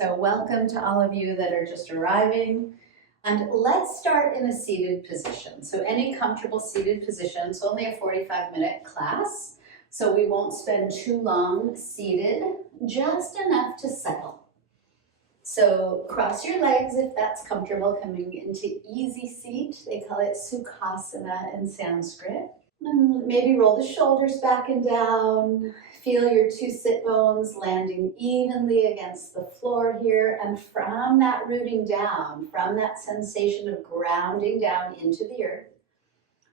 So welcome to all of you that are just arriving. And let's start in a seated position. So any comfortable seated position. It's only a 45-minute class, so we won't spend too long seated, just enough to settle. So cross your legs if that's comfortable, coming into easy seat. They call it Sukhasana in Sanskrit. And maybe roll the shoulders back and down. Feel your two sit bones landing evenly against the floor here. And from that rooting down, from that sensation of grounding down into the earth,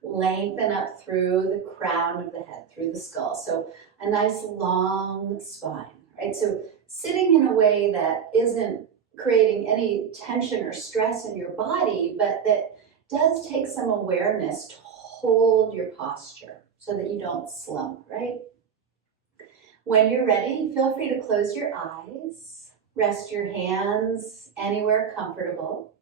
lengthen up through the crown of the head, through the skull. So a nice long spine, right? So sitting in a way that isn't creating any tension or stress in your body, but that does take some awareness to hold your posture so that you don't slump, right? When you're ready, feel free to close your eyes, rest your hands anywhere comfortable,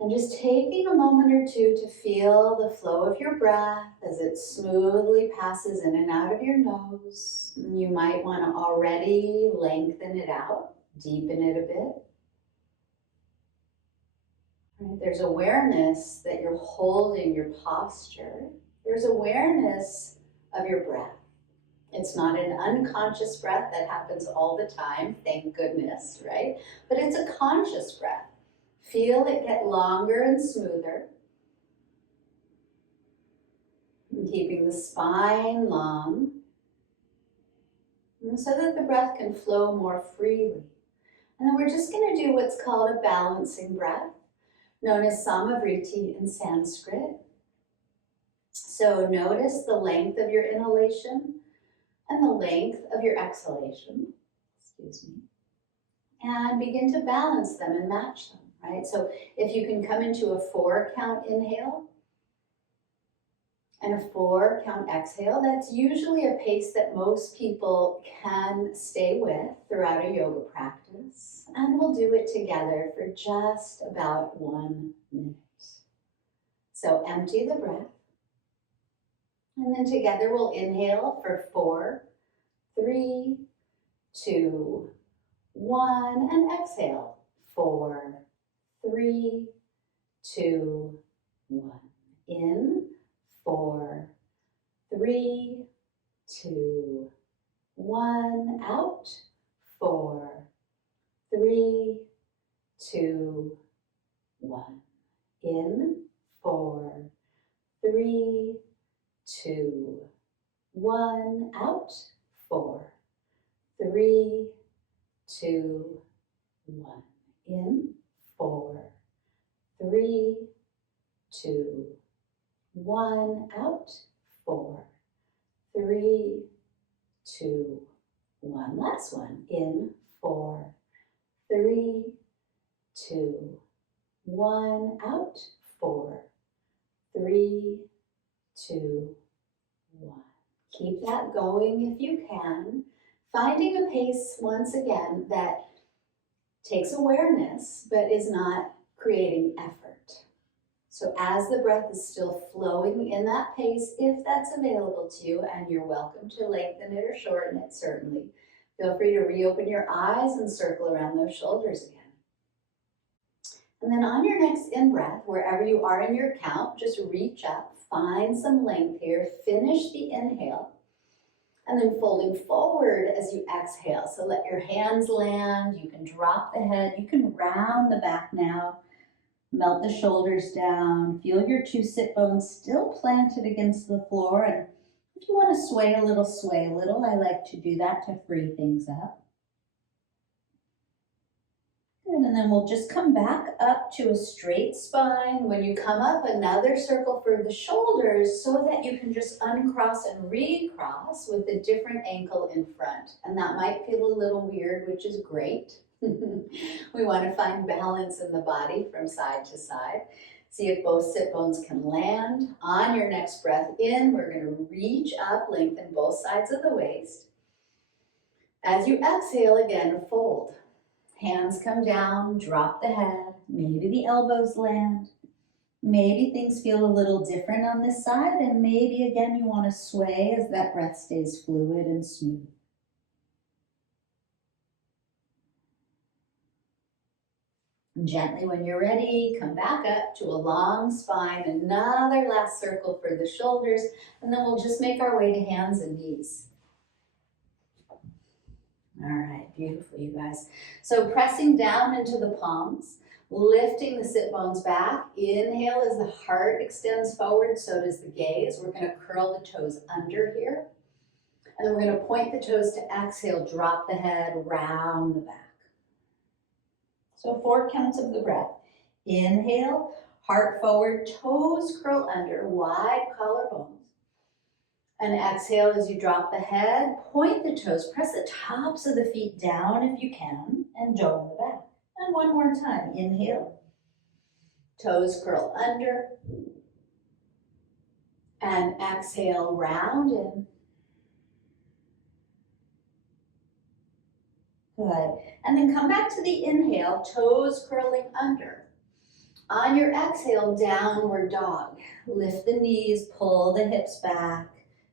and just taking a moment or two to feel the flow of your breath as it smoothly passes in and out of your nose. You might want to already lengthen it out, deepen it a bit. Right? There's awareness that you're holding your posture. There's awareness of your breath. It's not an unconscious breath that happens all the time, thank goodness, right? But it's a conscious breath. Feel it get longer and smoother. And keeping the spine long, and so that the breath can flow more freely. And then we're just going to do what's called a balancing breath, known as Samavriti in Sanskrit. So notice the length of your inhalation and the length of your exhalation, and begin to balance them and match them, right? So if you can come into a 4-count inhale and a 4-count exhale, that's usually a pace that most people can stay with throughout a yoga practice, and we'll do it together for just about 1 minute. So empty the breath. And then together we'll inhale for 4, 3, 2, 1, and exhale. 4, 3, 2, 1. In, 4, 3, 2, 1. Out, 4, 3, 2, 1. In, 4, 3, 2, 1. Out, 4, 3, 2, 1. In, 4, 3, 2, 1. Out, 4, 3, 2, 1. Last one. In, 4, 3, 2, 1. Out, 4, 3, 2, 1. Keep that going if you can. Finding a pace, once again, that takes awareness but is not creating effort. So as the breath is still flowing in that pace, if that's available to you, and you're welcome to lengthen it or shorten it, certainly, feel free to reopen your eyes and circle around those shoulders again. And then on your next in-breath, wherever you are in your count, just reach up, find some length here, finish the inhale, and then folding forward as you exhale. So let your hands land, you can drop the head, you can round the back now, melt the shoulders down, feel your two sit bones still planted against the floor, and if you want to sway a little, sway a little. I like to do that to free things up. Good, and then we'll just come back up to a straight spine. When you come up, another circle for the shoulders so that you can just uncross and recross with a different ankle in front. And that might feel a little weird, which is great. We want to find balance in the body from side to side. See if both sit bones can land. On your next breath in, we're going to reach up, lengthen both sides of the waist. As you exhale, again, fold. Hands come down, drop the head, maybe the elbows land. Maybe things feel a little different on this side, and maybe again you want to sway as that breath stays fluid and smooth. And gently, when you're ready, come back up to a long spine, another last circle for the shoulders, and then we'll just make our way to hands and knees. All right, beautiful, you guys. So pressing down into the palms, lifting the sit bones back. Inhale as the heart extends forward, so does the gaze. We're going to curl the toes under here. And then we're going to point the toes to exhale, drop the head, round the back. So 4 counts of the breath. Inhale, heart forward, toes curl under, wide collarbones. And exhale as you drop the head, point the toes, press the tops of the feet down if you can, and dome the back. And one more time, inhale, toes curl under, and exhale, round in. Good. And then come back to the inhale, toes curling under. On your exhale, downward dog. Lift the knees, pull the hips back.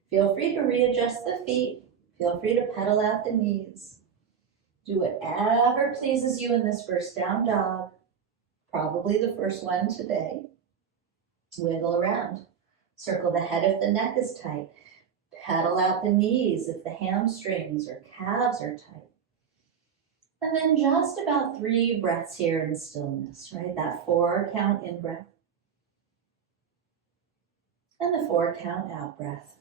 Feel free to readjust the feet. Feel free to pedal out the knees. Do whatever pleases you in this first down dog. Probably the first one today. Wiggle around. Circle the head if the neck is tight. Pedal out the knees if the hamstrings or calves are tight. And then just about 3 breaths here in stillness, right? That 4 count in breath. And the 4 count out breath.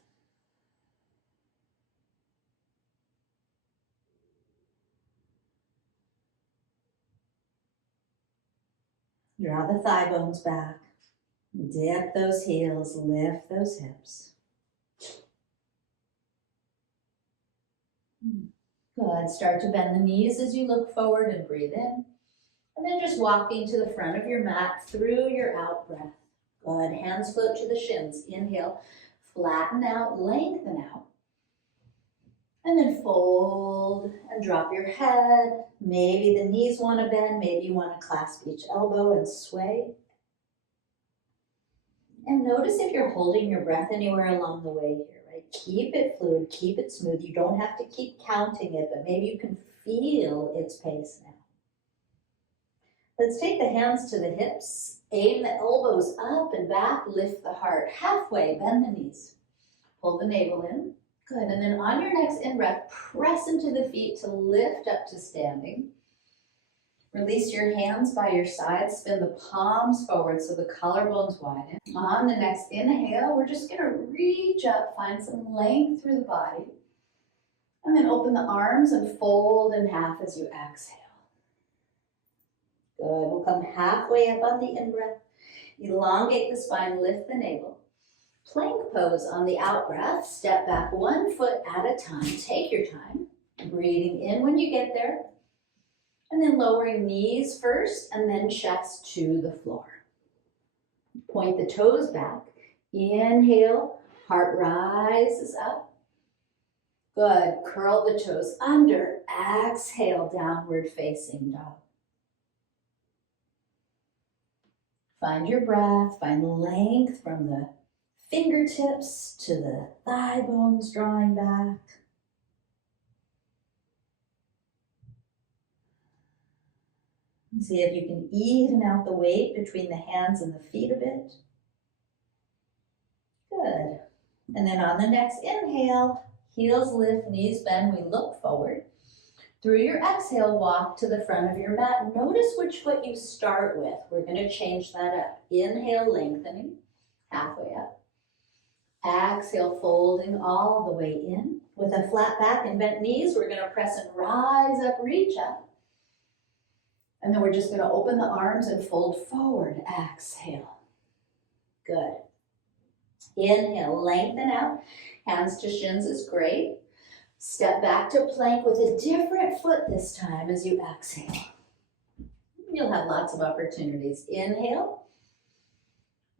Draw the thigh bones back. Dip those heels, lift those hips. Good. Start to bend the knees as you look forward and breathe in. And then just walking to the front of your mat through your out breath. Good. Hands float to the shins. Inhale, flatten out, lengthen out. And then fold and drop your head. Maybe the knees want to bend. Maybe you want to clasp each elbow and sway. And notice if you're holding your breath anywhere along the way here, right? Keep it fluid, keep it smooth. You don't have to keep counting it, but maybe you can feel its pace now. Let's take the hands to the hips. Aim the elbows up and back. Lift the heart. Halfway, bend the knees. Pull the navel in. Good. And then on your next in-breath, press into the feet to lift up to standing. Release your hands by your sides. Spin the palms forward so the collarbones widen. On the next inhale, we're just going to reach up, find some length through the body. And then open the arms and fold in half as you exhale. Good. We'll come halfway up on the in-breath. Elongate the spine, lift the navel. Plank pose on the out-breath. Step back 1 foot at a time. Take your time. Breathing in when you get there. And then lowering knees first and then chest to the floor. Point the toes back. Inhale, heart rises up. Good. Curl the toes under. Exhale, downward facing dog. Find your breath. Find length from the fingertips to the thigh bones drawing back. See if you can even out the weight between the hands and the feet a bit. Good. And then on the next inhale, heels lift, knees bend, we look forward. Through your exhale, walk to the front of your mat. Notice which foot you start with. We're going to change that up. Inhale, lengthening, halfway up. Exhale, folding all the way in. With a flat back and bent knees, we're going to press and rise up, reach up. And then we're just going to open the arms and fold forward. Exhale. Good. Inhale, lengthen out. Hands to shins is great. Step back to plank with a different foot this time as you exhale. You'll have lots of opportunities. Inhale.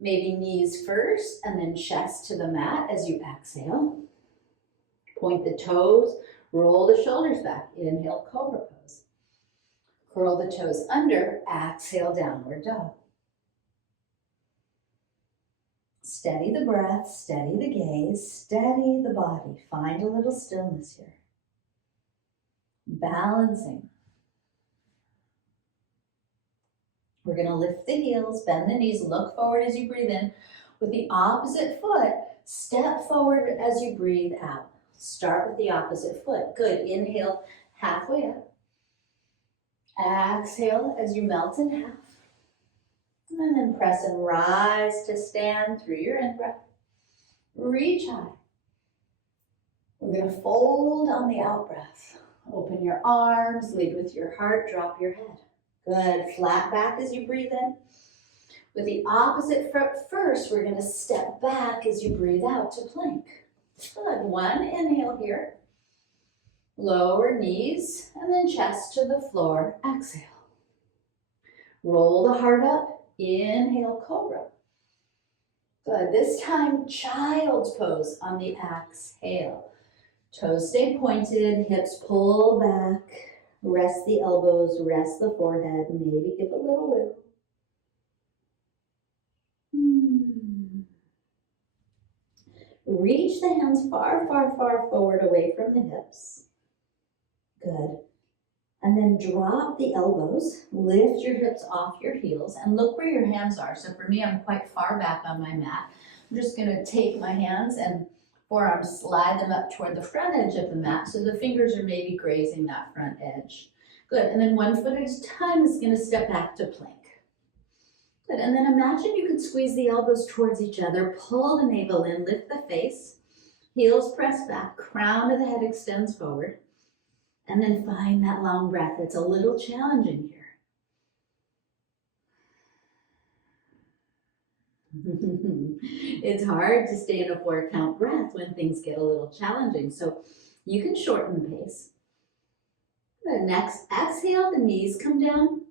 Maybe knees first and then chest to the mat as you exhale. Point the toes, roll the shoulders back. Inhale, cobra pose. Curl the toes under, exhale, downward dog. Steady the breath, steady the gaze, steady the body. Find a little stillness here. Balancing. We're gonna lift the heels, bend the knees, look forward as you breathe in. With the opposite foot, step forward as you breathe out. Start with the opposite foot. Good, inhale, halfway up. Exhale as you melt in half. And then press and rise to stand through your in-breath. Reach high. We're gonna fold on the out-breath. Open your arms, lead with your heart, drop your head. Good, flat back as you breathe in. With the opposite foot first, we're gonna step back as you breathe out to plank. Good, one inhale here. Lower knees and then chest to the floor, exhale. Roll the heart up, inhale, cobra. Good, this time child's pose on the exhale. Toes stay pointed, hips pull back, rest the elbows, rest the forehead, maybe give a little wiggle. Reach the hands far, far, far forward away from the hips. Good. And then drop the elbows, lift your hips off your heels, and look where your hands are. So for me, I'm quite far back on my mat. I'm just gonna take my hands and forearms, slide them up toward the front edge of the mat so the fingers are maybe grazing that front edge. Good, and then one foot at a time is gonna step back to plank. Good, and then imagine you could squeeze the elbows towards each other, pull the navel in, lift the face, heels press back, crown of the head extends forward, and then find that long breath. It's a little challenging here. It's hard to stay in a 4-count breath when things get a little challenging, so you can shorten the pace. The next exhale, the knees come down,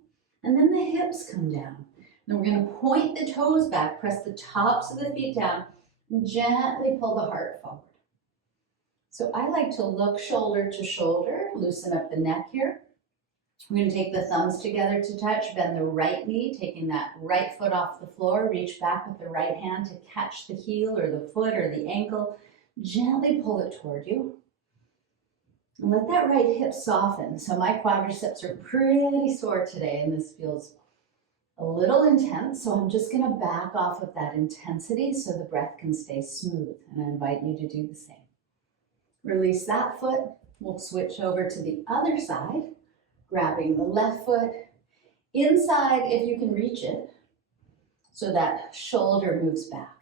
and then the hips come down. Then we're going to point the toes back, press the tops of the feet down, and gently pull the heart forward. So I like to look shoulder to shoulder, loosen up the neck here. We're going to take the thumbs together to touch, bend the right knee, taking that right foot off the floor, reach back with the right hand to catch the heel or the foot or the ankle. Gently pull it toward you. And let that right hip soften. So my quadriceps are pretty sore today, and this feels a little intense, so I'm just going to back off of that intensity so the breath can stay smooth, and I invite you to do the same. Release that foot. We'll switch over to the other side, grabbing the left foot inside if you can reach it, so that shoulder moves back.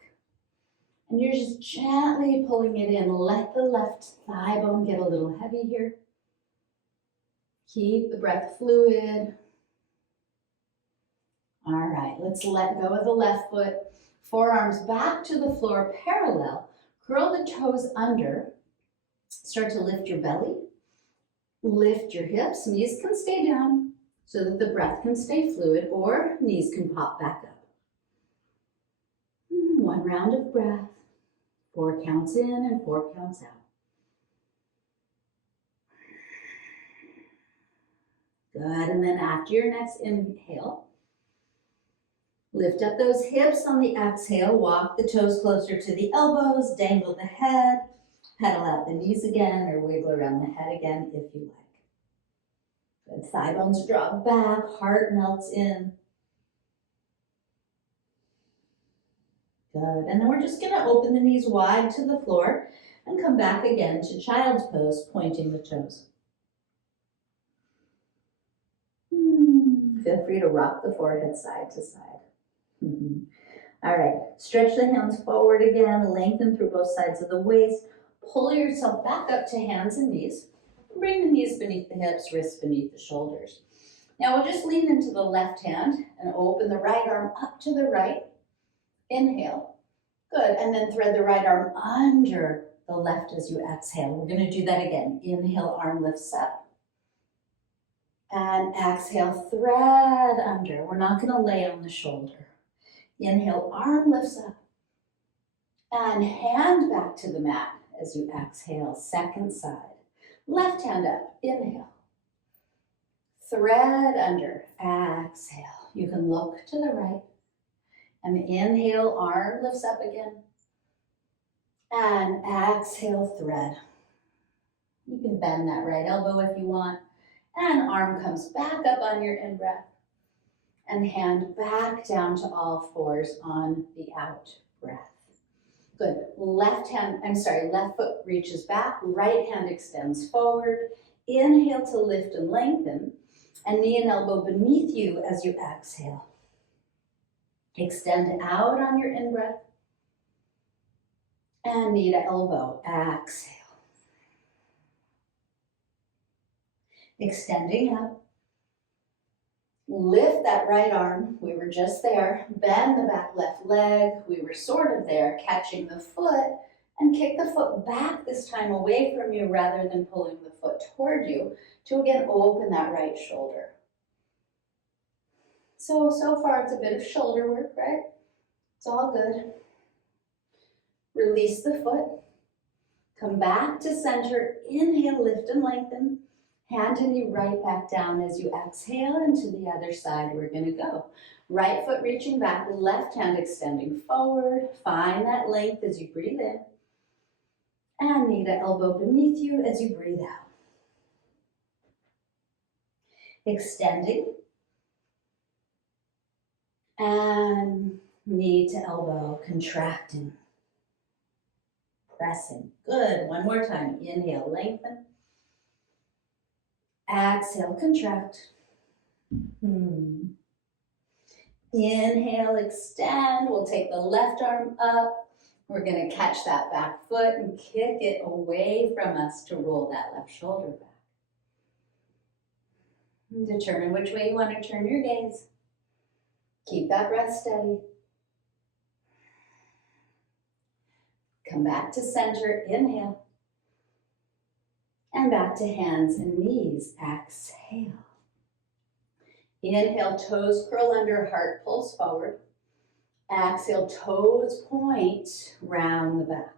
And you're just gently pulling it in. Let the left thigh bone get a little heavy here. Keep the breath fluid. All right, let's let go of the left foot. Forearms back to the floor parallel. Curl the toes under. Start to lift your belly. Lift your hips. Knees can stay down so that the breath can stay fluid, or knees can pop back up. One round of breath. 4 counts in and 4 counts out. Good, and then after your next inhale, lift up those hips on the exhale, walk the toes closer to the elbows, dangle the head, pedal out the knees again, or wiggle around the head again if you like. Good, thigh bones drop back, heart melts in. Good, and then we're just gonna open the knees wide to the floor and come back again to child's pose, pointing the toes. Feel free to rock the forehead side to side. All right, stretch the hands forward again, lengthen through both sides of the waist, pull yourself back up to hands and knees, bring the knees beneath the hips, wrists beneath the shoulders. Now we'll just lean into the left hand and open the right arm up to the right. Inhale, good, and then thread the right arm under the left as you exhale. We're gonna do that again. Inhale, arm lifts up. And exhale, thread under. We're not gonna lay on the shoulder. Inhale, arm lifts up. And hand back to the mat as you exhale, second side. Left hand up, inhale. Thread under, exhale. You can look to the right. And inhale, arm lifts up again. And exhale, thread. You can bend that right elbow if you want. And arm comes back up on your in-breath. and hand back down to all fours on the out breath. Good. Left foot reaches back, right hand extends forward. Inhale to lift and lengthen, and knee and elbow beneath you as you exhale. Extend out on your in-breath, and knee to elbow, exhale. Extending up. Lift that right arm, we were just there. Bend the back left leg, we were sort of there, catching the foot, and kick the foot back this time away from you rather than pulling the foot toward you to again open that right shoulder. So far it's a bit of shoulder work, right? It's all good. Release the foot. Come back to center. Inhale, lift and lengthen. Hand and knee right back down as you exhale, and to the other side we're going to go. Right foot reaching back, left hand extending forward. Find that length as you breathe in. And knee to elbow beneath you as you breathe out. Extending. And knee to elbow, contracting. Pressing. Good. One more time. Inhale, lengthen. Exhale, contract. Inhale, extend. We'll take the left arm up. We're going to catch that back foot and kick it away from us to roll that left shoulder back. And determine which way you want to turn your gaze. Keep that breath steady. Come back to center. Inhale. And back to hands and knees. Exhale. Inhale, toes curl under, heart pulls forward. Exhale, toes point, round the back.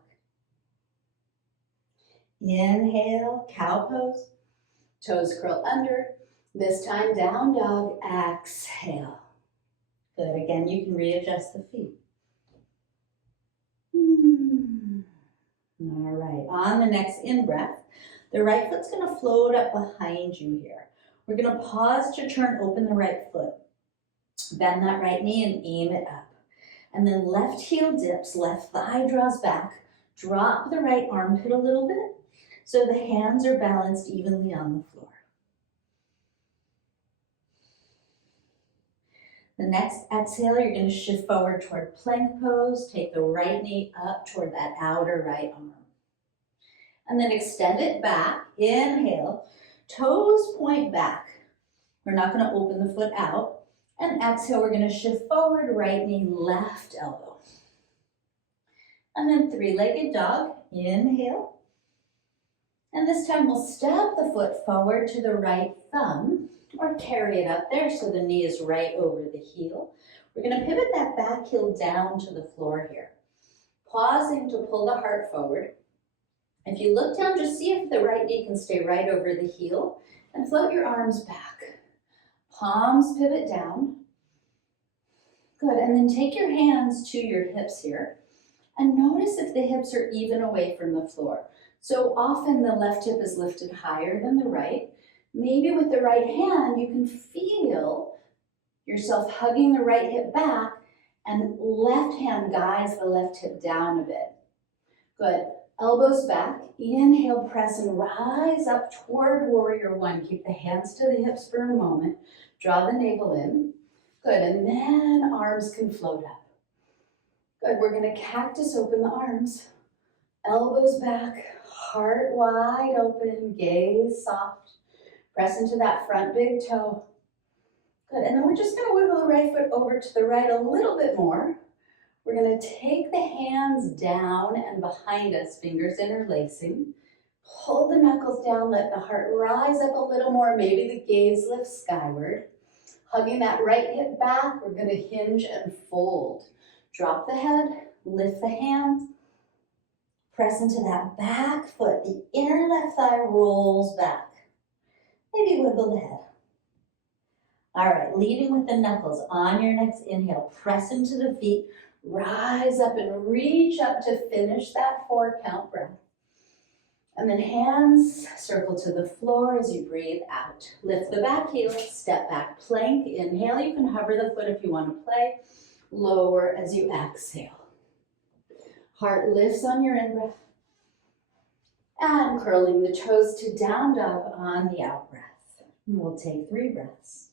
Inhale, cow pose. Toes curl under. This time, down dog. Exhale. Good. Again, you can readjust the feet. All right. On the next in-breath, the right foot's going to float up behind you here. We're going to pause to turn open the right foot. Bend that right knee and aim it up. And then left heel dips, left thigh draws back. Drop the right armpit a little bit so the hands are balanced evenly on the floor. The next exhale, you're going to shift forward toward plank pose. Take the right knee up toward that outer right arm. And then extend it back. Inhale. Toes point back. We're not going to open the foot out. And exhale, we're going to shift forward, right knee, left elbow. And then three-legged dog. Inhale. And this time we'll step the foot forward to the right thumb or carry it up there so the knee is right over the heel. We're going to pivot that back heel down to the floor here. Pausing to pull the heart forward. If you look down, just see if the right knee can stay right over the heel and float your arms back. Palms pivot down. Good, and then take your hands to your hips here and notice if the hips are even away from the floor. So often the left hip is lifted higher than the right. Maybe with the right hand, you can feel yourself hugging the right hip back and left hand guides the left hip down a bit. Good. Elbows back, inhale, press and rise up toward warrior one. Keep the hands to the hips for a moment. Draw the navel in. Good, and then arms can float up. Good, we're gonna cactus open the arms. Elbows back, heart wide open, gaze soft. Press into that front big toe. Good, and then we're just gonna wiggle the right foot over to the right a little bit more. We're going to take the hands down and behind us, fingers interlacing. Pull the knuckles down, let the heart rise up a little more. Maybe the gaze lifts skyward. Hugging that right hip back, we're going to hinge and fold. Drop the head, lift the hands. Press into that back foot. The inner left thigh rolls back. Maybe wiggle the head. All right, leading with the knuckles. On your next inhale, press into the feet. Rise up and reach up to finish that 4 count breath. And then hands circle to the floor as you breathe out. Lift the back heel, step back plank. Inhale, you can hover the foot if you want to play. Lower as you exhale. Heart lifts on your in-breath. And curling the toes to down dog on the out-breath. We'll take 3 breaths.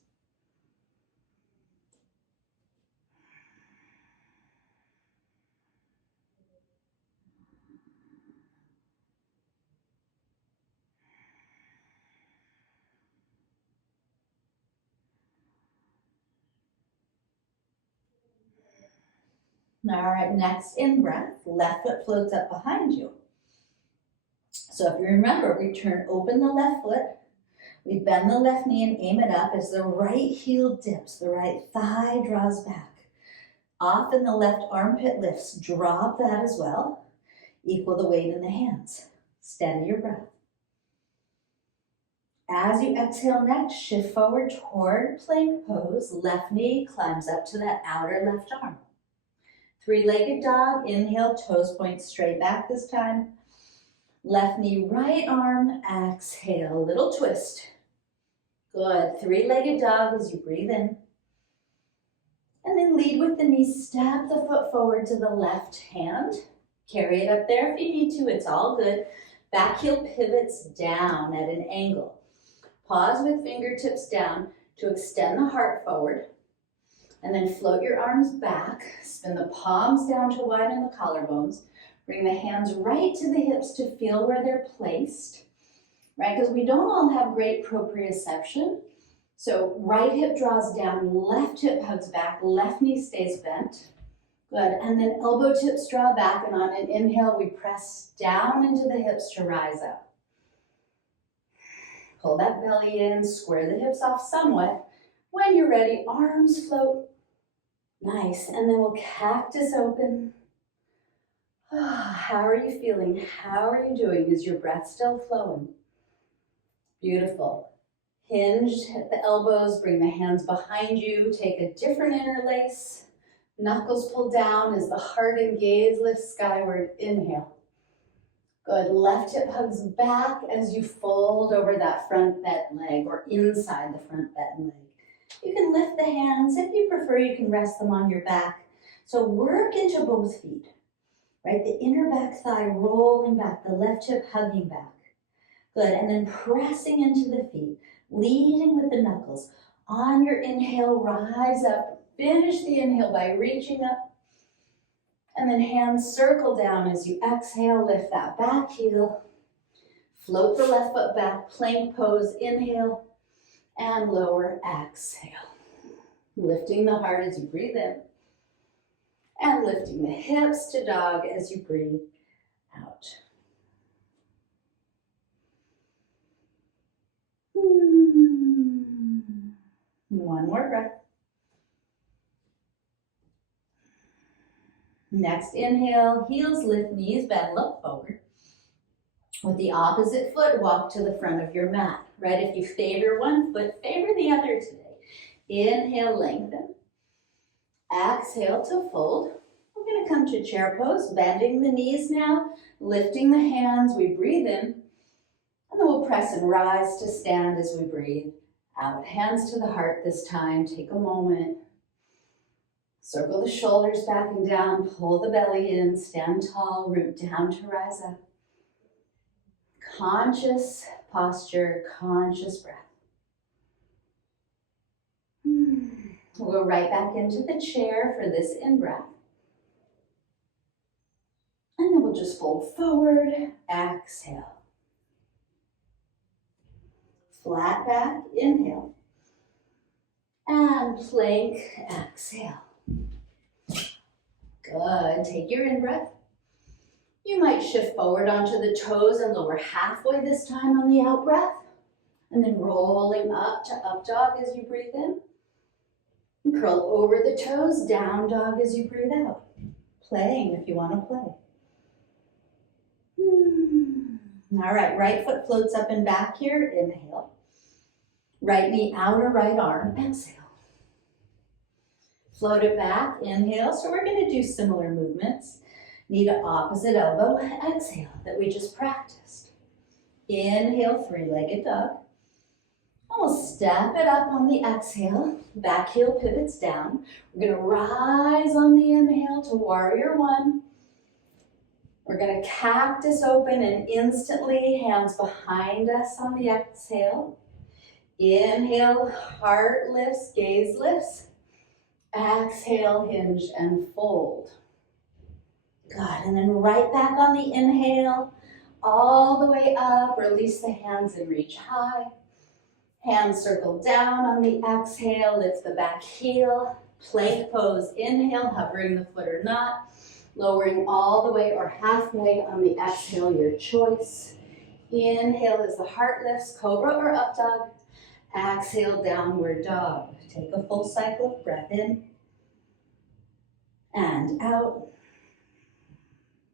All right, next in-breath, left foot floats up behind you. So if you remember, we turn open the left foot, we bend the left knee and aim it up as the right heel dips, the right thigh draws back. Often the left armpit lifts, drop that as well. Equal the weight in the hands. Steady your breath. As you exhale next, shift forward toward plank pose. Left knee climbs up to that outer left arm. 3-legged dog, inhale, toes point straight back this time. Left knee, right arm, exhale, little twist. Good, 3-legged dog as you breathe in. And then lead with the knee, step the foot forward to the left hand. Carry it up there if you need to, it's all good. Back heel pivots down at an angle. Pause with fingertips down to extend the heart forward. And then float your arms back, spin the palms down to widen the collarbones. Bring the hands right to the hips to feel where they're placed, right? Because we don't all have great proprioception. So right hip draws down, left hip hugs back, left knee stays bent. Good, and then elbow tips draw back, and on an inhale, we press down into the hips to rise up. Pull that belly in, square the hips off somewhat. When you're ready, arms float. Nice, and then we'll cactus open. How are you feeling? How are you doing? Is your breath still flowing? Beautiful. Hinge at the elbows, bring the hands behind you, take a different interlace. Knuckles pull down as the heart and gaze lift skyward. Inhale. Good, left hip hugs back as you fold over that front bent leg or inside the front bent leg. You can lift the hands. If you prefer, you can rest them on your back. So work into both feet, right? The inner back thigh rolling back, the left hip hugging back. Good, and then pressing into the feet, leading with the knuckles. On your inhale, rise up. Finish the inhale by reaching up. And then hands circle down as you exhale, lift that back heel. Float the left foot back, plank pose, inhale. And lower, exhale. Lifting the heart as you breathe in. And lifting the hips to dog as you breathe out. One more breath. Next inhale, heels lift, knees bend, look forward. With the opposite foot, walk to the front of your mat, right? If you favor one foot, favor the other today. Inhale, lengthen. Exhale to fold. We're going to come to chair pose, bending the knees now, lifting the hands. We breathe in, and then we'll press and rise to stand as we breathe out. Hands to the heart this time. Take a moment. Circle the shoulders back and down, pull the belly in, stand tall, root down to rise up. Conscious posture, conscious breath. We'll go right back into the chair for this in-breath. And then we'll just fold forward, exhale. Flat back, inhale. And plank, exhale. Good, take your in-breath. You might shift forward onto the toes and lower halfway this time on the out-breath. And then rolling up to up dog as you breathe in. And curl over the toes, down dog as you breathe out. Playing if you want to play. All right, right foot floats up and back here, inhale. Right knee outer right arm, exhale. Float it back, inhale. So we're going to do similar movements. Knee to opposite elbow, exhale, that we just practiced. Inhale, three-legged dog. And we'll step it up on the exhale. Back heel pivots down. We're going to rise on the inhale to warrior one. We're going to cactus open and instantly hands behind us on the exhale. Inhale, heart lifts, gaze lifts. Exhale, hinge and fold. Good, and then right back on the inhale, all the way up, release the hands and reach high. Hands circle down on the exhale, lift the back heel, plank pose, inhale, hovering the foot or not, lowering all the way or halfway on the exhale, your choice. Inhale as the heart lifts, cobra or up dog. Exhale, downward dog. Take a full cycle of breath in and out.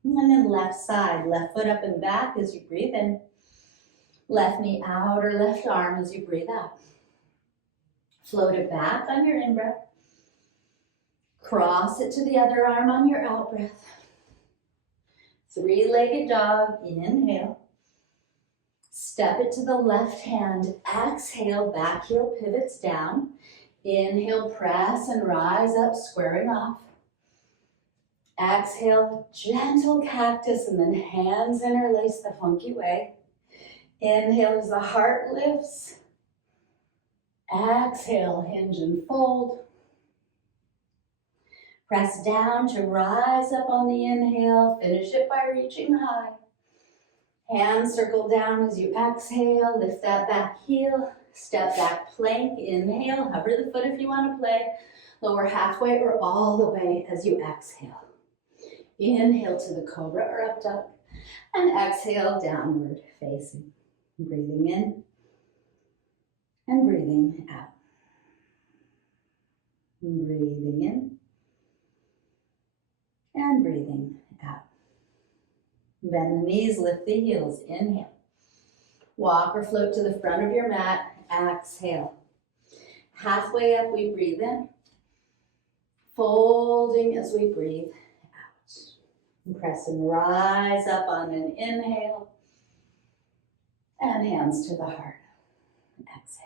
And then left side, left foot up and back as you breathe in. Left knee out or left arm as you breathe out. Float it back on your in-breath. Cross it to the other arm on your out-breath. Three-legged dog, inhale. Step it to the left hand. Exhale, back heel pivots down. Inhale, press and rise up, squaring off. Exhale, gentle cactus, and then hands interlace the funky way. Inhale as the heart lifts. Exhale, hinge and fold. Press down to rise up on the inhale. Finish it by reaching high. Hands circle down as you exhale. Lift that back heel. Step back plank. Inhale. Hover the foot if you want to play. Lower halfway or all the way as you exhale. Inhale to the cobra or up dog. And exhale, downward facing. Breathing in and breathing out. Breathing in and breathing out. Bend the knees, lift the heels. Inhale. Walk or float to the front of your mat. Exhale. Halfway up, we breathe in. Folding as we breathe out. Press and rise up on an inhale. And hands to the heart. Exhale.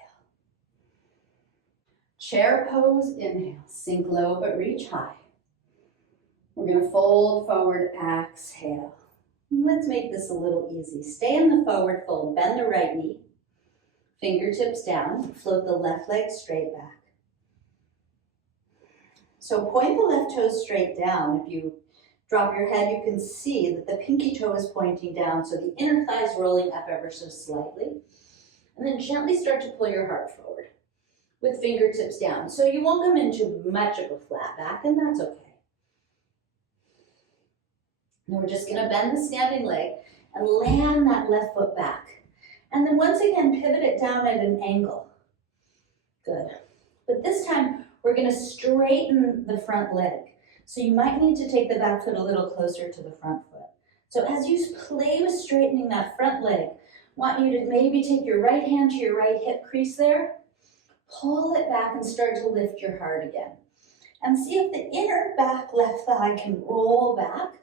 Chair pose, inhale. Sink low but reach high. We're going to fold forward, exhale. Let's make this a little easy. Stay in the forward fold, bend the right knee. Fingertips down, float the left leg straight back. So point the left toes straight down. If you drop your head, you can see that the pinky toe is pointing down, so the inner thigh is rolling up ever so slightly. And then gently start to pull your heart forward with fingertips down. So you won't come into much of a flat back, and that's okay. Now we're just gonna bend the standing leg and land that left foot back. And then once again, pivot it down at an angle. Good. But this time, we're gonna straighten the front leg. So you might need to take the back foot a little closer to the front foot. So as you play with straightening that front leg, I want you to maybe take your right hand to your right hip crease there, pull it back and start to lift your heart again. And see if the inner back left thigh can roll back,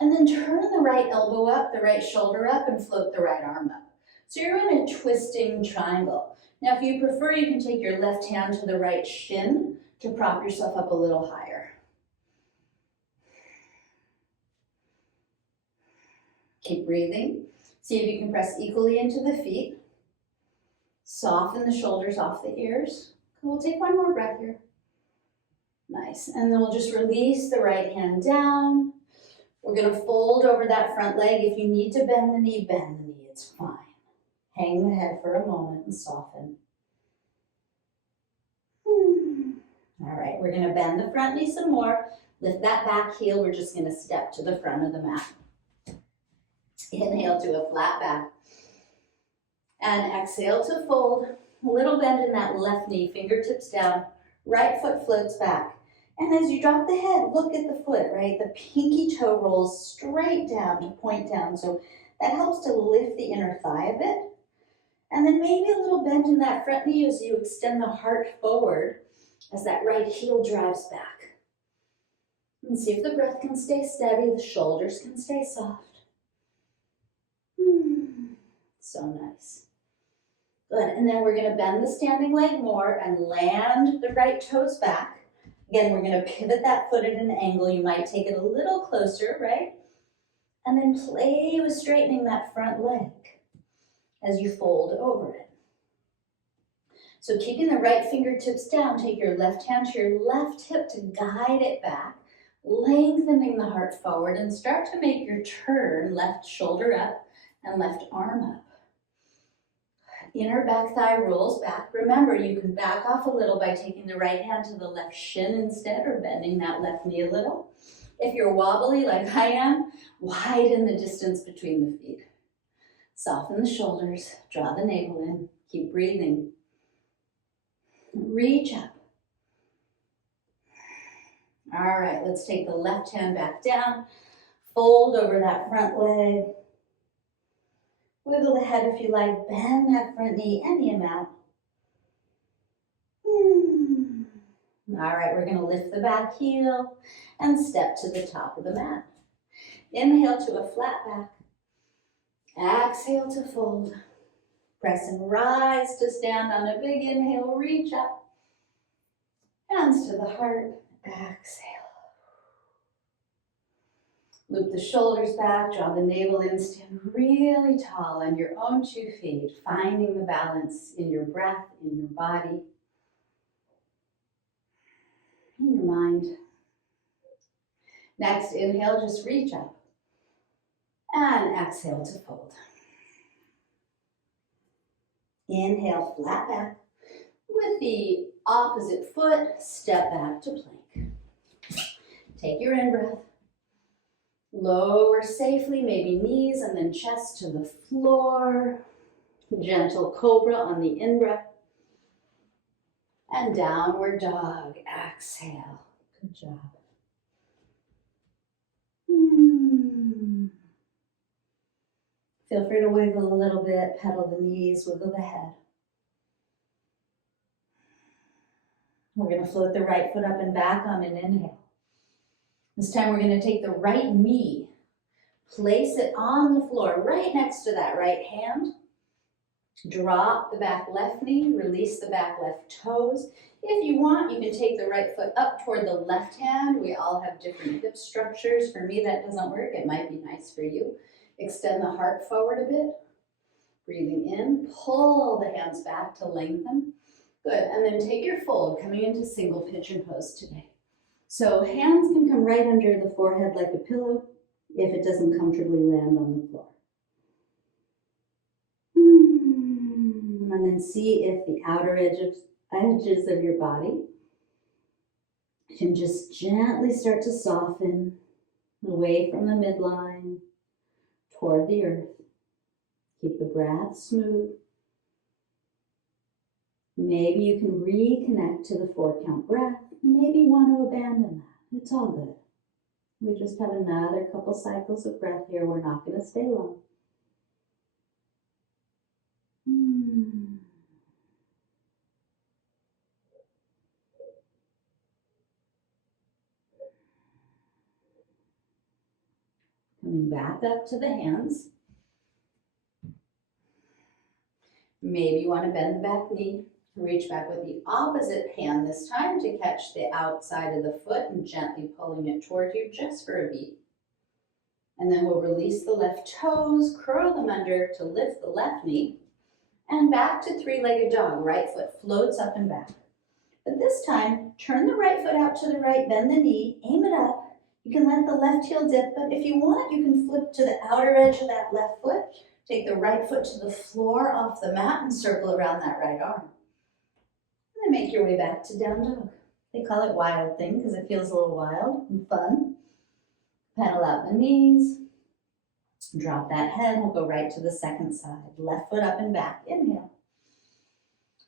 and then turn the right elbow up, the right shoulder up, and float the right arm up. So you're in a twisting triangle. Now if you prefer, you can take your left hand to the right shin to prop yourself up a little higher. Keep breathing. See if you can press equally into the feet. Soften the shoulders off the ears. We'll take one more breath here. Nice. And then we'll just release the right hand down. We're going to fold over that front leg. If you need to bend the knee, bend the knee. It's fine. Hang the head for a moment and soften. All right, we're going to bend the front knee some more. Lift that back heel. We're just going to step to the front of the mat. Inhale to a flat back. And exhale to fold. A little bend in that left knee, fingertips down. Right foot floats back. And as you drop the head, look at the foot, right? The pinky toe rolls straight down to point down. So that helps to lift the inner thigh a bit. And then maybe a little bend in that front knee as you extend the heart forward as that right heel drives back. And see if the breath can stay steady, the shoulders can stay soft. So nice. Good, and then we're gonna bend the standing leg more and land the right toes back. Again, we're gonna pivot that foot at an angle. You might take it a little closer, right? And then play with straightening that front leg as you fold over it. So keeping the right fingertips down, take your left hand to your left hip to guide it back, lengthening the heart forward, and start to make your turn, left shoulder up and left arm up. Inner back thigh rolls back. Remember, you can back off a little by taking the right hand to the left shin instead, or bending that left knee a little. If you're wobbly like I am, widen the distance between the feet. Soften the shoulders, draw the navel in, keep breathing. Reach up. All right, let's take the left hand back down, fold over that front leg. Wiggle the head if you like, bend that front knee any amount. All right, we're gonna lift the back heel and step to the top of the mat. Inhale to a flat back. Exhale to fold. Press and rise to stand on a big inhale, reach up. Hands to the heart, exhale. Loop the shoulders back, draw the navel in, stand really tall on your own 2 feet, finding the balance in your breath, in your body, in your mind. Next, inhale, just reach up. And exhale to fold. Inhale, flat back. With the opposite foot, step back to plank. Take your in-breath. Lower safely, maybe knees and then chest to the floor. Gentle cobra on the in-breath. And downward dog, exhale. Good job. Feel free to wiggle a little bit, pedal the knees, wiggle the head. We're going to float the right foot up and back on an inhale. This time we're going to take the right knee, place it on the floor right next to that right hand. Drop the back left knee, release the back left toes. If you want, you can take the right foot up toward the left hand. We all have different hip structures. For me, that doesn't work. It might be nice for you. Extend the heart forward a bit. Breathing in, pull the hands back to lengthen. Good, and then take your fold, coming into single pigeon pose today. So hands can come right under the forehead like a pillow if it doesn't comfortably land on the floor. And then see if the outer edges of your body can just gently start to soften away from the midline toward the earth. Keep the breath smooth. Maybe you can reconnect to the 4-count breath. Maybe you want to abandon that. It's all good. We just have another couple cycles of breath here. We're not going to stay long. Coming back up to the hands. Maybe you want to bend the back knee. Reach back with the opposite hand this time to catch the outside of the foot and gently pulling it toward you just for a beat. And then we'll release the left toes, curl them under to lift the left knee, and back to 3-legged dog. Right foot floats up and back. But this time, turn the right foot out to the right, bend the knee, aim it up. You can let the left heel dip, but if you want, you can flip to the outer edge of that left foot. Take the right foot to the floor off the mat and circle around that right arm. And then make your way back to down dog. They call it wild thing because it feels a little wild and fun. Pedal out the knees. Drop that head. We'll go right to the second side. Left foot up and back. Inhale.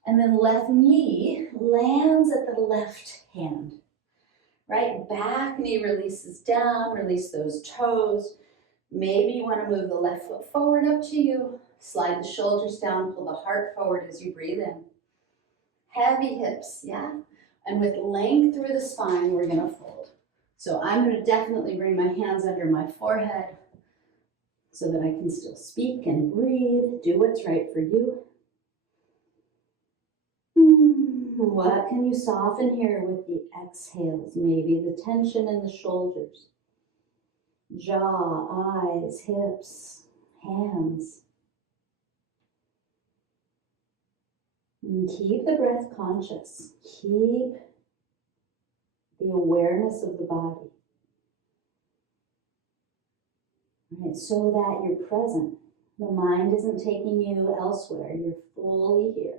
And then left knee lands at the left hand. Right back knee releases down. Release those toes. Maybe you want to move the left foot forward up to you. Slide the shoulders down. Pull the heart forward as you breathe in. Heavy hips, yeah? And with length through the spine, we're going to fold. So I'm going to definitely bring my hands under my forehead. so that I can still speak and breathe, do what's right for you. What can you soften here with the exhales? Maybe the tension in the shoulders, jaw, eyes, hips, hands. And keep the breath conscious. Keep the awareness of the body. Right, so that you're present. The mind isn't taking you elsewhere. You're fully here.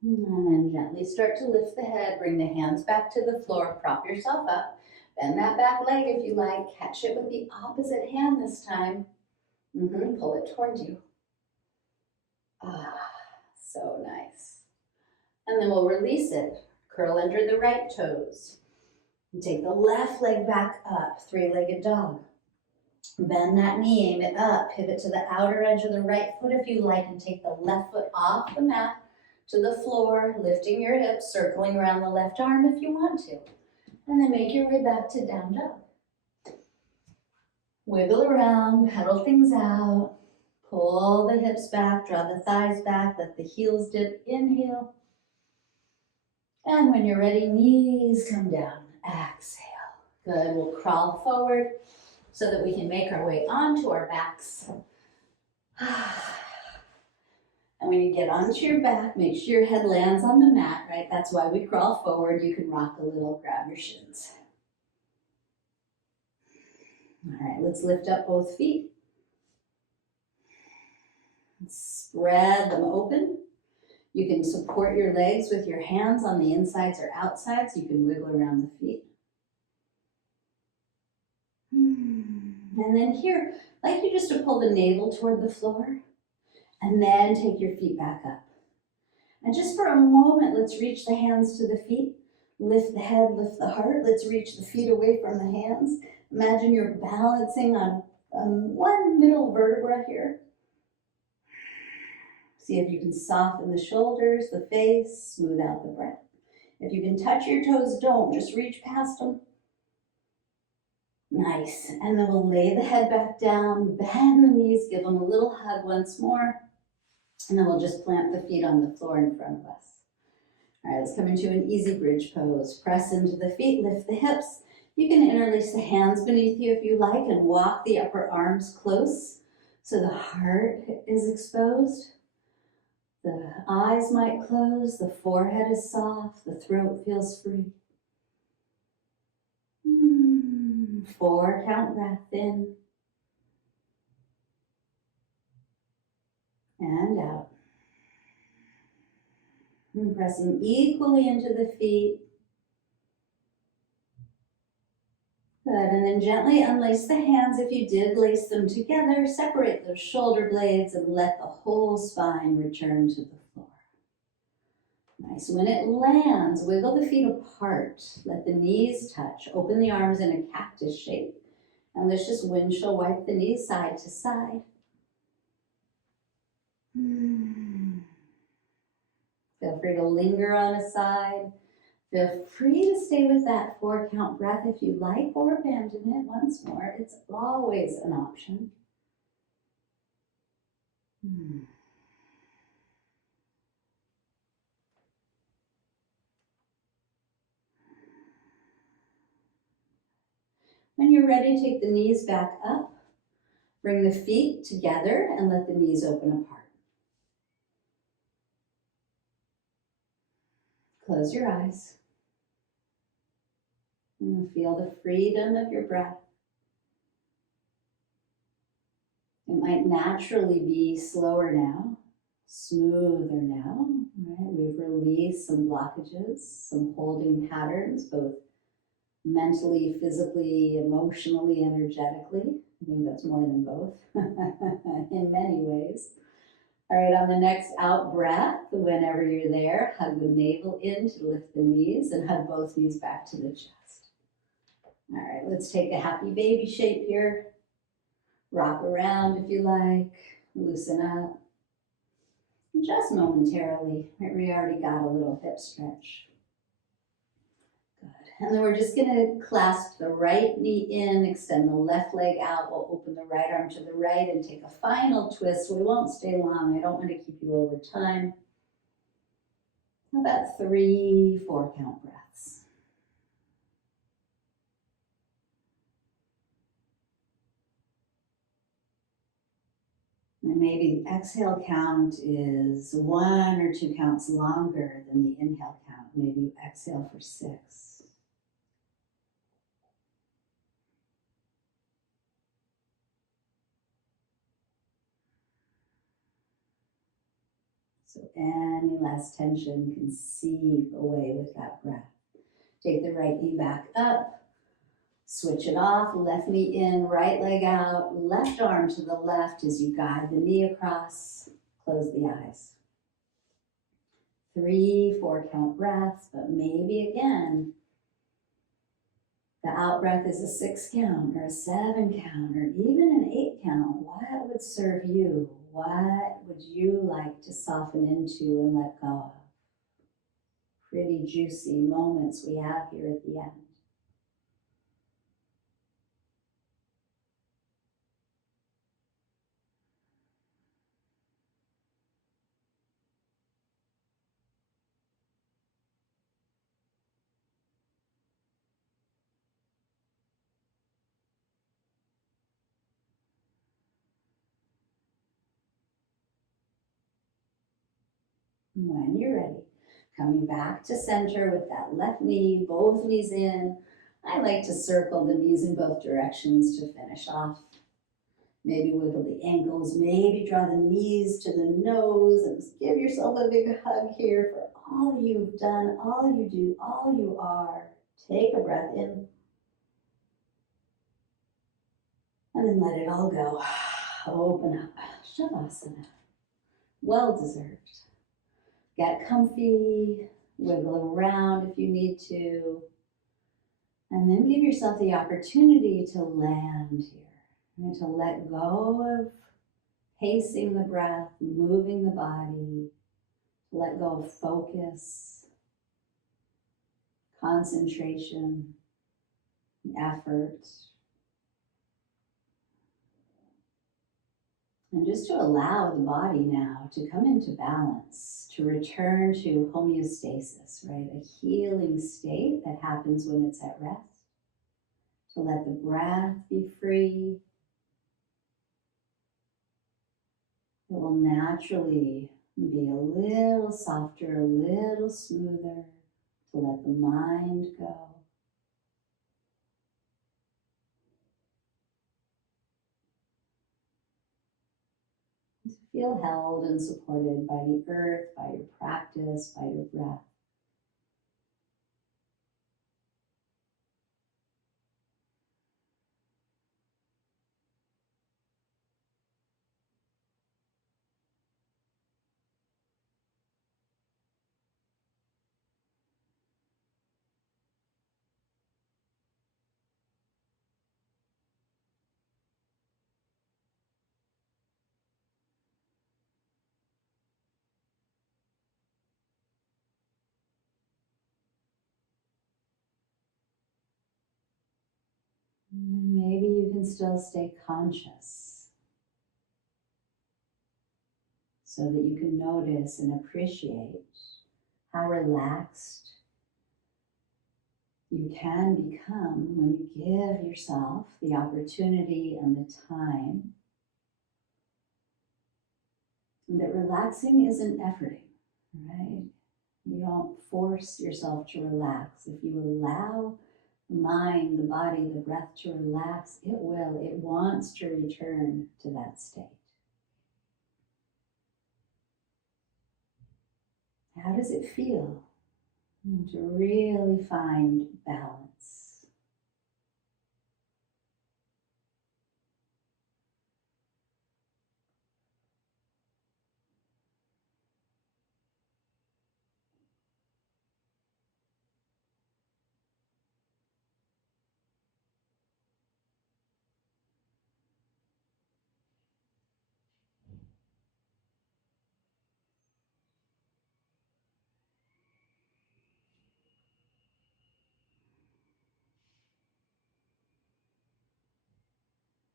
And then gently start to lift the head. Bring the hands back to the floor. Prop yourself up. Bend that back leg if you like. Catch it with the opposite hand this time. Pull it towards you. So nice. And then we'll release it. Curl under the right toes. And take the left leg back up, three-legged dog. Bend that knee, aim it up, pivot to the outer edge of the right foot if you like, and take the left foot off the mat to the floor, lifting your hips, circling around the left arm if you want to. And then make your way back to down dog. Wiggle around, pedal things out. Pull the hips back, draw the thighs back, let the heels dip, inhale. And when you're ready, knees come down, exhale. Good, we'll crawl forward so that we can make our way onto our backs. And when you get onto your back, make sure your head lands on the mat, right? That's why we crawl forward. You can rock a little, grab your shins. All right, let's lift up both feet. Spread them open. You can support your legs with your hands on the insides or outsides. You can wiggle around the feet. And then here, I'd like you just to pull the navel toward the floor and then take your feet back up. And just for a moment, let's reach the hands to the feet. Lift the head, lift the heart. Let's reach the feet away from the hands. Imagine you're balancing on one middle vertebra here. See if you can soften the shoulders, the face, smooth out the breath. If you can touch your toes, don't. Just reach past them. Nice. And then we'll lay the head back down, bend the knees, give them a little hug once more. And then we'll just plant the feet on the floor in front of us. All right, let's come into an easy bridge pose. Press into the feet, lift the hips. You can interlace the hands beneath you if you like and walk the upper arms close so the heart is exposed. The eyes might close, the forehead is soft, the throat feels free. 4 count breath in and out. And pressing equally into the feet. Good, and then gently unlace the hands. If you did lace them together, separate those shoulder blades and let the whole spine return to the floor. Nice. When it lands, wiggle the feet apart. Let the knees touch. Open the arms in a cactus shape. And let's just windshield wipe the knees side to side. Feel free to linger on a side. Feel free to stay with that 4 count breath if you like, or abandon it once more. It's always an option. When you're ready, take the knees back up. Bring the feet together and let the knees open apart. Close your eyes. And feel the freedom of your breath. It might naturally be slower now, smoother now, right? We've released some blockages, some holding patterns, both mentally, physically, emotionally, energetically. I think that's more than both in many ways. All right, on the next out breath, whenever you're there, hug the navel in to lift the knees and hug both knees back to the chest. All right, let's take a happy baby shape here. Rock around if you like, loosen up. just momentarily. We already got a little hip stretch. Good. And then we're just going to clasp the right knee in, extend the left leg out. We'll open the right arm to the right and take a final twist. We won't stay long. I don't want to keep you over time. How about 3, 4 count breaths? And maybe the exhale count is 1 or 2 counts longer than the inhale count. Maybe you exhale for 6. So any last tension can seep away with that breath. Take the right knee back up, switch it off, left knee in, right leg out, left arm to the left as you guide the knee across, close the eyes. 3, 4 count breaths, but maybe again, the out breath is a 6 count or a 7 count or even an 8 count. What would serve you? What would you like to soften into and let go of? Pretty juicy moments we have here at the end. When you're ready, coming back to center with that left knee, both knees in. I like to circle the knees in both directions to finish off. Maybe wiggle the ankles, maybe draw the knees to the nose and give yourself a big hug here for all you've done, all you do, all you are. Take a breath in and then let it all go. Open up. Savasana. Well deserved. Get comfy, wiggle around if you need to, and then give yourself the opportunity to land here and to let go of pacing the breath, moving the body, let go of focus, concentration, effort. And just to allow the body now to come into balance, to return to homeostasis, right? A healing state that happens when it's at rest. To let the breath be free. It will naturally be a little softer, a little smoother, to let the mind go. To feel held and supported by the earth, by your practice, by your breath. And maybe you can still stay conscious so that you can notice and appreciate how relaxed you can become when you give yourself the opportunity and the time. And that relaxing isn't efforting, right? You don't force yourself to relax. If you allow the mind, the body, the breath to relax, it will. It wants to return to that state. How does it feel to really find balance?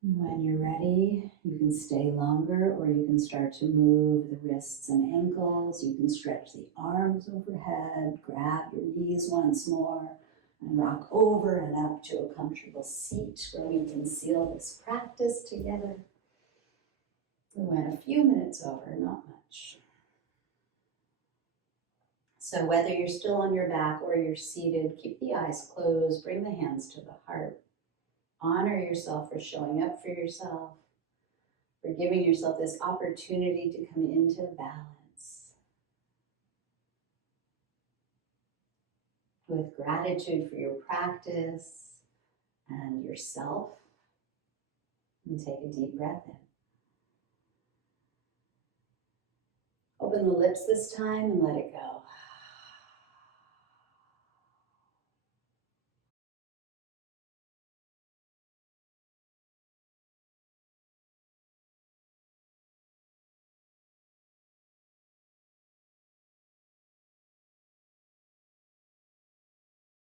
When you're ready, you can stay longer or you can start to move the wrists and ankles. You can stretch the arms overhead, grab your knees once more, and rock over and up to a comfortable seat where we can seal this practice together. We went a few minutes over, not much. So whether you're still on your back or you're seated, keep the eyes closed, bring the hands to the heart. Honor yourself for showing up for yourself, for giving yourself this opportunity to come into balance. With gratitude for your practice and yourself, and take a deep breath in. Open the lips this time and let it go.